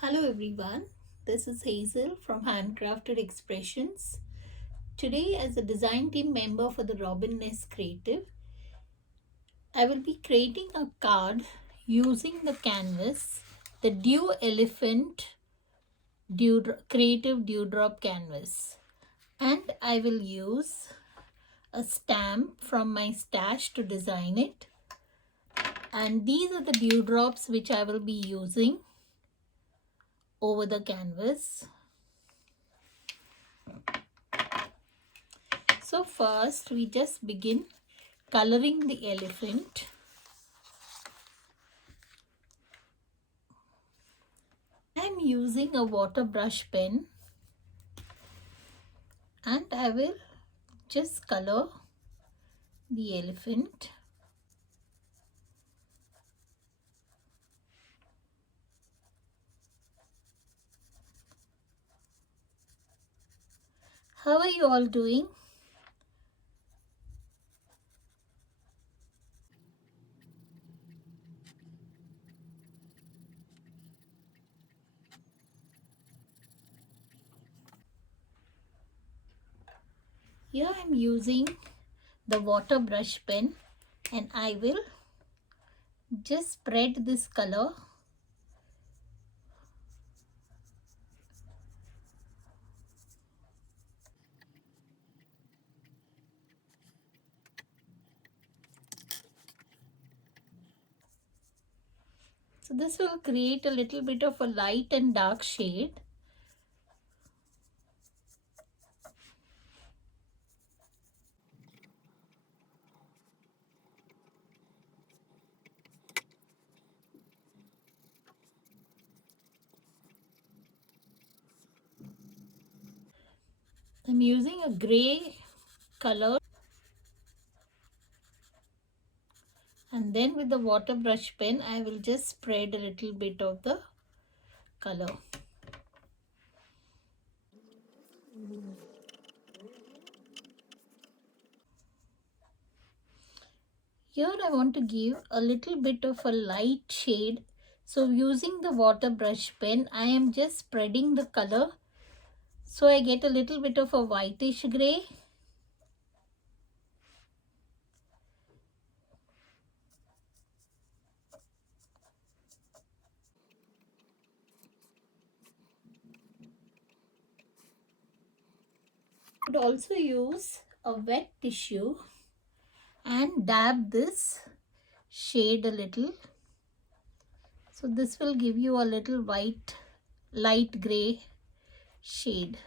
Hello everyone, this is Hazel from Handcrafted Expressions. Today, as a design team member for the Robin Nest Creative, I will be creating a card using the canvas, the Dew Elephant Creative Dewdrop Canvas. And I will use a stamp from my stash to design it. And these are the dewdrops which I will be using over the canvas. So first we just begin coloring the elephant. I'm using a water brush pen and I will just color the elephant. How are you all doing? Here I'm using the water brush pen and I will just spread this color so this will create a little bit of a light and dark shade. I'm using a gray color and then with the water brush pen I will just spread a little bit of the color. Here I want to give a little bit of a light shade. So using the water brush pen, I am just spreading the color. So I get a little bit of a whitish gray. I could also use a wet tissue and dab this shade a little. So this will give you a little white, light gray shade.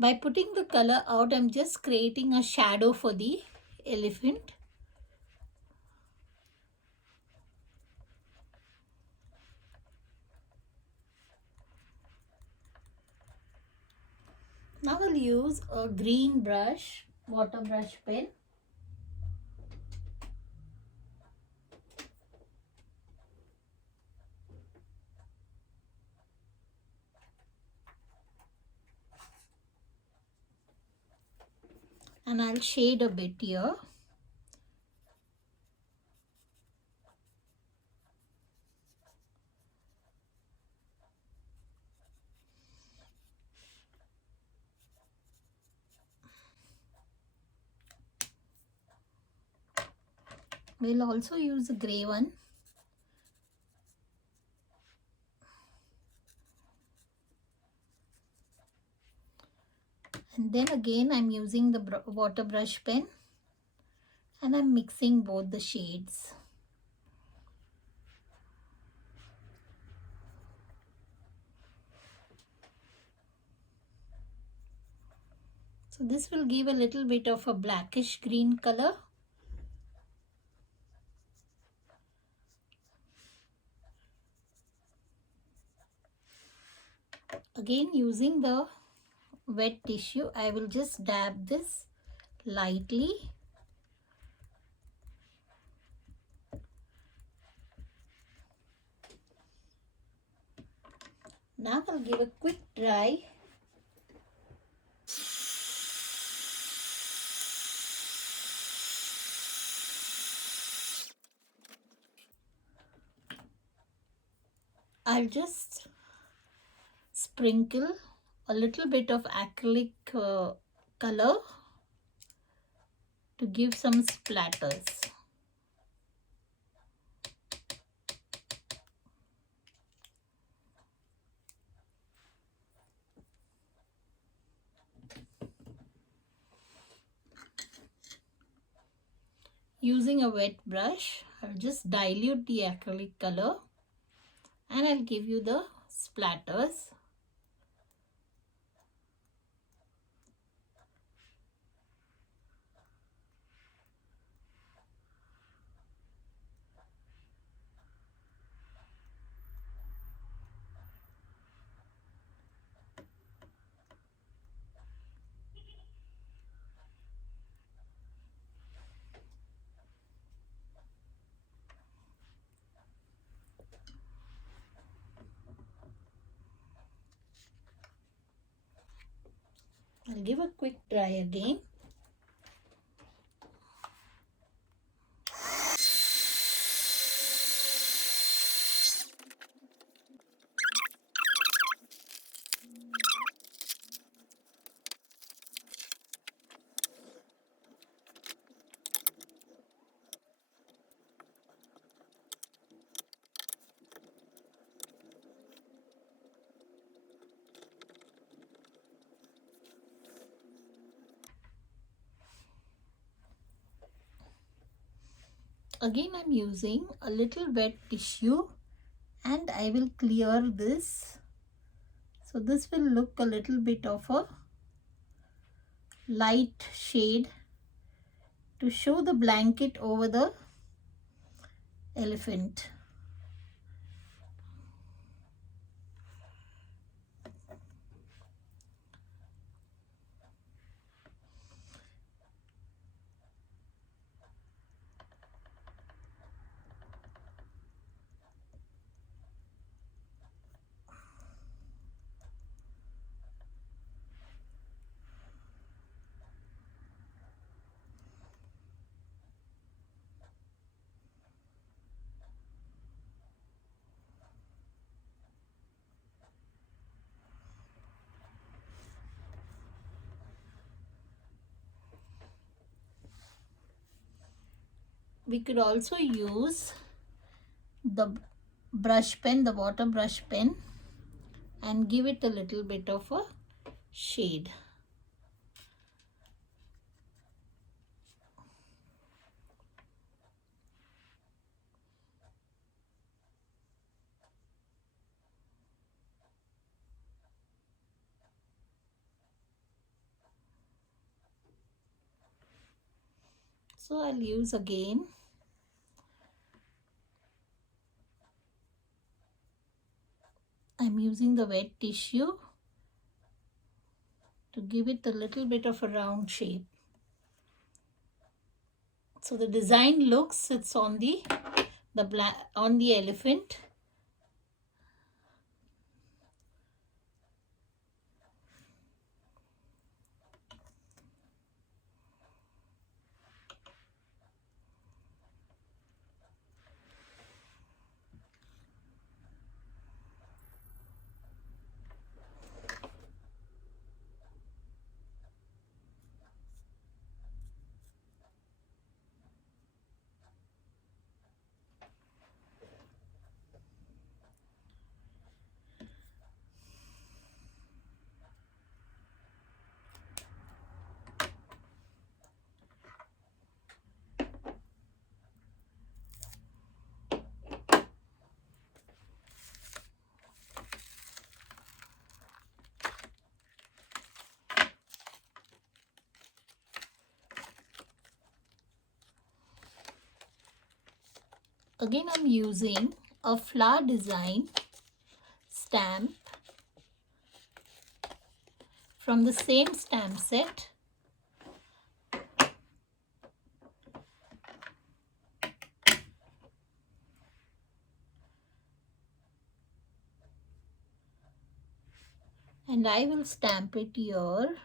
By putting the color out, I'm just creating a shadow for the elephant. Now I'll use a green brush, water brush pen. And I'll shade a bit here. We'll also use a gray one. And then again I'm using the water brush pen and I'm mixing both the shades. So this will give a little bit of a blackish green color. Again using the wet tissue, I will just dab this lightly. Now I'll give a quick dry. I'll just sprinkle a little bit of acrylic color to give some splatters. Using a wet brush, I'll just dilute the acrylic color and I'll give you the splatters. I'll give a quick dry again. Again, I'm using a little wet tissue and I will clear this. So this will look a little bit of a light shade to show the blanket over the elephant. We could also use the brush pen, the water brush pen, and give it a little bit of a shade. So I'll use again I'm using the wet tissue to give it a little bit of a round shape. So the design looks, it's on the elephant. Again, I'm using a flower design stamp from the same stamp set. and I will stamp it here.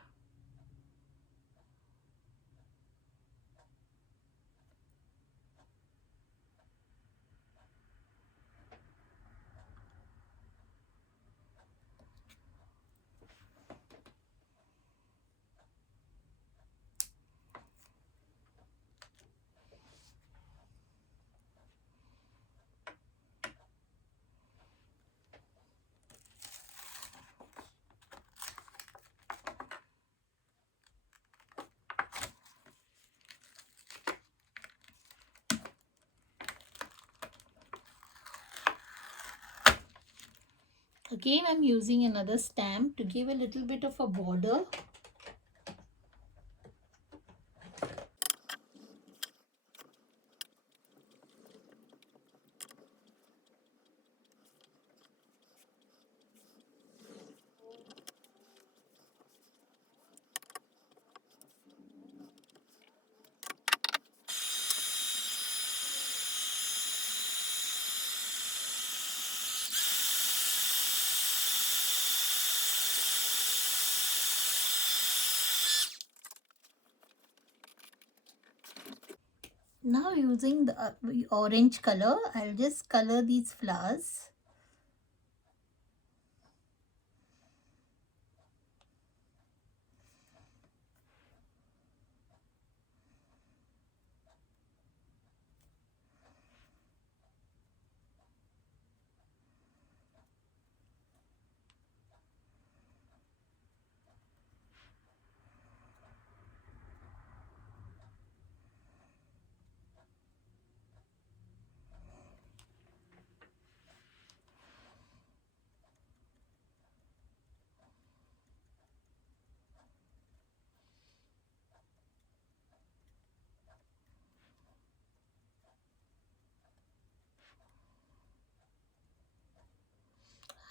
Again, I'm using another stamp to give a little bit of a border. Now using the orange color, I'll just color these flowers.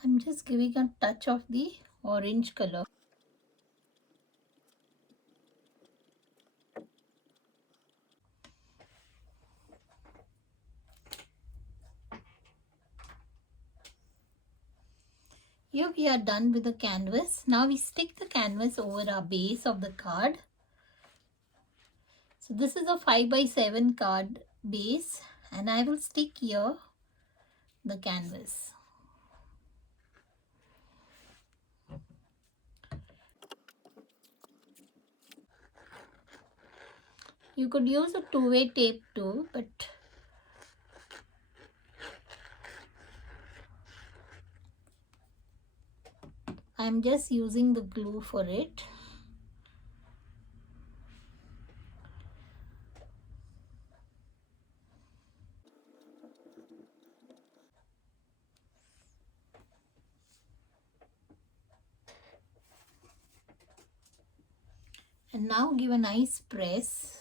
I'm just giving a touch of the orange color. Here we are done with the canvas. Now we stick the canvas over our base of the card. So this is a 5x7 card base, and I will stick here the canvas. You could use a two-way tape too, but I'm just using the glue for it. And now give a nice press.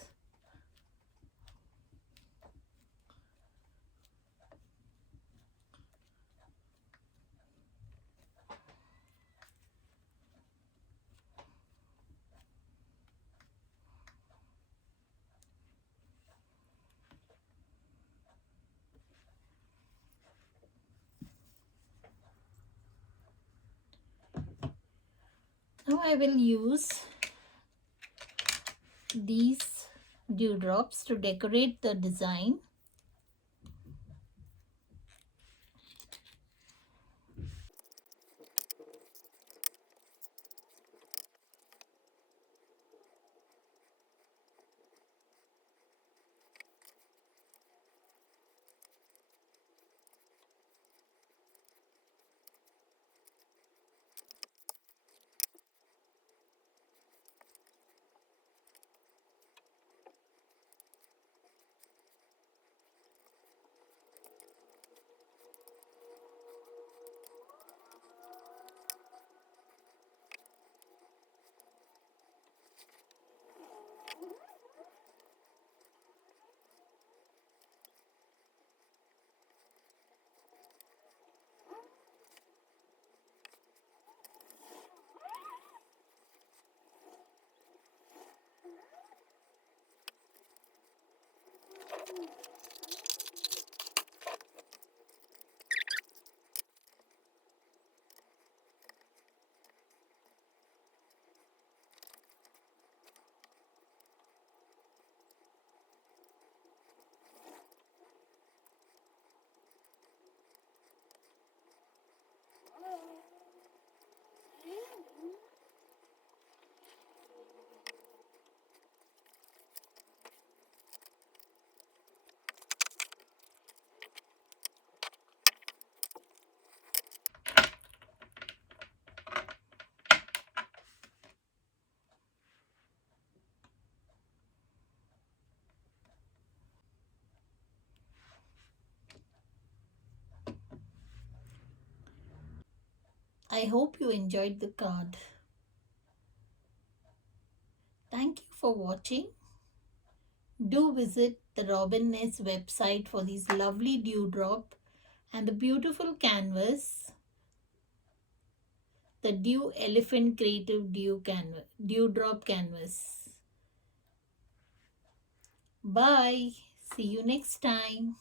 Now I will use these dewdrops to decorate the design. I hope you enjoyed the card. Thank you for watching. Do visit the Robin Nest website for these lovely dewdrop and the beautiful canvas, the Dew Elephant Creative Dewdrop Canvas. Bye. See you next time.